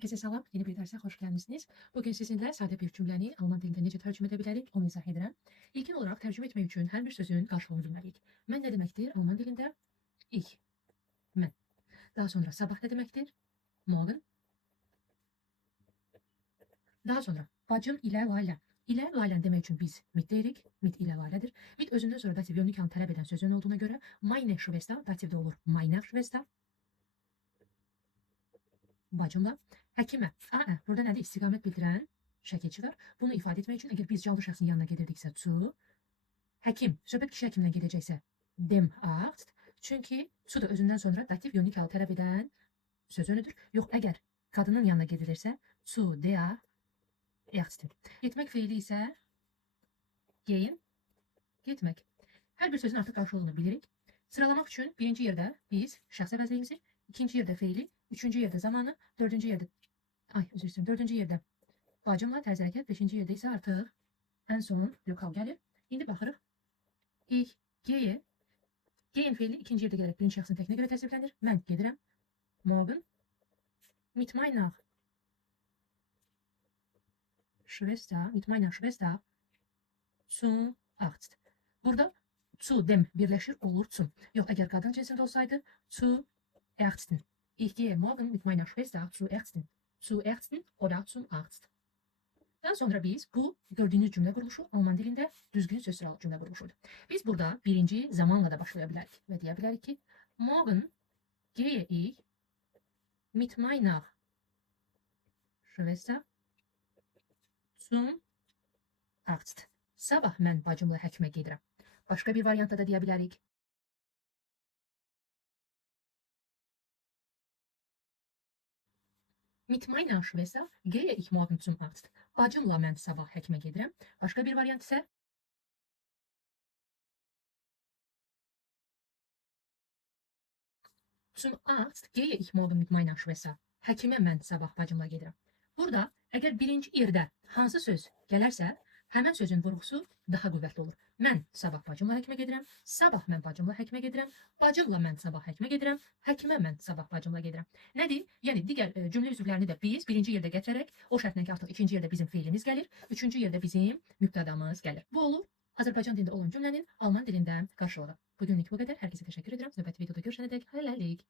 Herkese salam, yeni bir derse hoş geldiniz. Bugün sizinle sade bir cümleni Alman dilinde necə tərcümə edə bilərik, onu izah edirəm. İlkin olaraq tərcümə etmək üçün hər bir sözün qarşılığını bilməliyik. Mən nə deməkdir Alman dilində? Ich, mən. Daha sonra sabah nə deməkdir? Morgen. Daha sonra bacım ilə Layla. İlə Laylan demək üçün biz mit deyirik. Mit ilə Layladır. Mit özündən sonra dativ yönlük halını tələb edən sözün olduğuna görə meine Schwester dativdə olur. Meine Schwester. Bacımla. Həkimə. Burada nədir? İstiqamət bildirən şəkilçi var. Bunu ifadə etmək üçün əgər biz canlı şəxsin yanına gedirdiksə zu, həkim, söhbət kişi həkimdən gedəcəksə dem Arzt. Çünki su da özündən sonra dativ yönlük halı tələb edən söz önüdür. Yox, əgər qadının yanına gedilirsə zu der Ärztin. Getmək fiili isə gehen, getmək. Hər bir sözün artıq qarşılığını bilirik. Sıralamaq üçün birinci yerdə biz şəxs əvəzliyimizi, ikinci yerdə feili, üçüncü yerdə zamanı, dördüncü yerdə bacımla tərz hərəkət, beşinci yerdə isə artıq ən son lokal gəlir. İndi baxırıq. Ich gehe. Gehen feili ikinci yerdə gələrək birinci şəxsin təkinə görə təsvirlənir. Mən gedirəm. Morgen. Mit meiner Schwester zum Arzt. Burada zu dem birləşir, olur zum. Yox, əgər qadın cinsində olsaydı zu Ärztin. Ich gehe morgen mit meiner Schwester zu Ärztin oder zum Arzt. Daha sonra biz bu gördüğünüz cümlə quruluşu Alman dilində düzgün söz sıralı cümlə quruluşudur. Biz burada birinci zamanla da başlaya bilərik və deyə bilərik ki, morgen gehe ich mit meiner Schwester zum Arzt. Sabah mən bacımla həkimə gedirəm. Başqa bir variantda da deyə bilərik. Mit meiner Schwester gehe ich morgen zum Arzt. Bacımla mən sabah həkimə gedirəm. Başqa bir variant isə zum Arzt gehe ich morgen mit meiner Schwester. Həkimə mən sabah bacımla gedirəm. Burada əgər birinci yerdə hansı söz gələrsə, həmən sözün vurğusu daha qüvvətli olur. Mən sabah bacımla həkimə gedirəm, sabah mən bacımla həkimə gedirəm, bacımla mən sabah həkimə gedirəm, həkimə mən sabah bacımla gedirəm. Nədir? Yəni digər cümlə üzvlərini də biz birinci yerdə gətirərək, o şərtlə ki, artıq ikinci yerdə bizim feilimiz gəlir, üçüncü yerdə bizim mübtədamız gəlir. Bu olur Azərbaycan dilində olan cümlənin Alman dilində qarşılığı. Bugünlük bu qədər. Hər kəsə təşəkkür edirəm. Növbəti videoda görüşənədək hələlik.